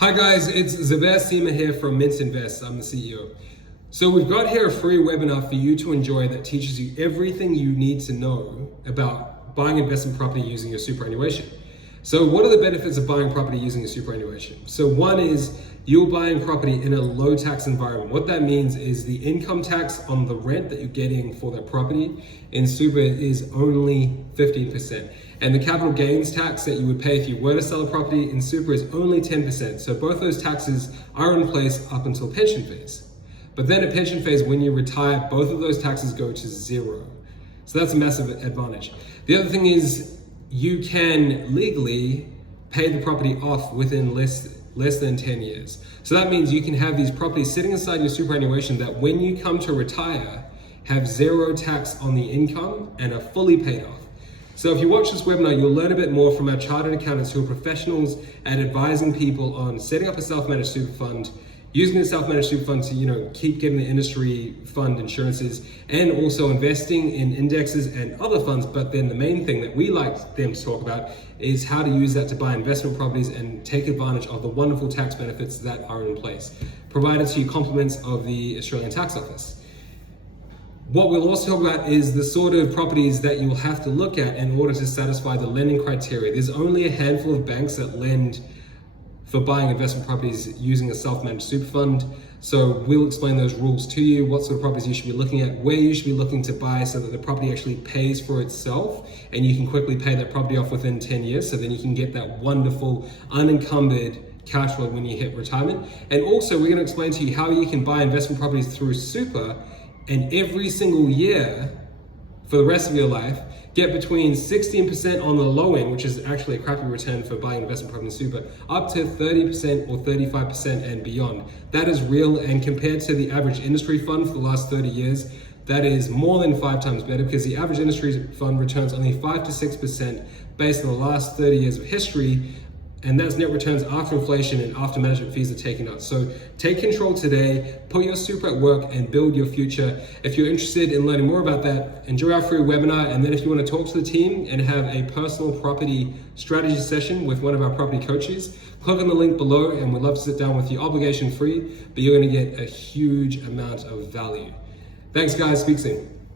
Hi guys, it's Zubair Seema here from Mint Invest. I'm the CEO. So we've got here a free webinar for you to enjoy that teaches you everything you need to know about buying investment property using your superannuation. So what are the benefits of buying property using a superannuation? So one is you're buying property in a low tax environment. What that means is the income tax on the rent that you're getting for that property in super is only 15%. And the capital gains tax that you would pay if you were to sell a property in super is only 10%. So both those taxes are in place up until pension phase. But then at pension phase, when you retire, both of those taxes go to zero. So that's a massive advantage. The other thing is you can legally pay the property off within less than 10 years. So that means you can have these properties sitting inside your superannuation that when you come to retire, have zero tax on the income and are fully paid off. So if you watch this webinar, you'll learn a bit more from our chartered accountants who are professionals at advising people on setting up a self-managed super fund, using the self-managed super fund to keep getting the industry fund insurances, and also investing in indexes and other funds. But then the main thing that we like them to talk about is how to use that to buy investment properties and take advantage of the wonderful tax benefits that are in place, provided to you compliments of the Australian Tax Office. What we'll also talk about is the sort of properties that you'll have to look at in order to satisfy the lending criteria. There's only a handful of banks that lend for buying investment properties using a self-managed super fund. So we'll explain those rules to you, what sort of properties you should be looking at, where you should be looking to buy so that the property actually pays for itself and you can quickly pay that property off within 10 years so then you can get that wonderful unencumbered cash flow when you hit retirement. And also we're going to explain to you how you can buy investment properties through super and every single year for the rest of your life get between 16% on the low end, which is actually a crappy return for buying investment property in super, up to 30% or 35% and beyond. That is real, and compared to the average industry fund for the last 30 years, that is more than 5 times better, because the average industry fund returns only 5 to 6% based on the last 30 years of history, and that's net returns after inflation and after management fees are taken out. So take control today, put your super at work and build your future. If you're interested in learning more about that, enjoy our free webinar. And then if you want to talk to the team and have a personal property strategy session with one of our property coaches, click on the link below and we'd love to sit down with you, obligation free, but you're going to get a huge amount of value. Thanks guys, speak soon.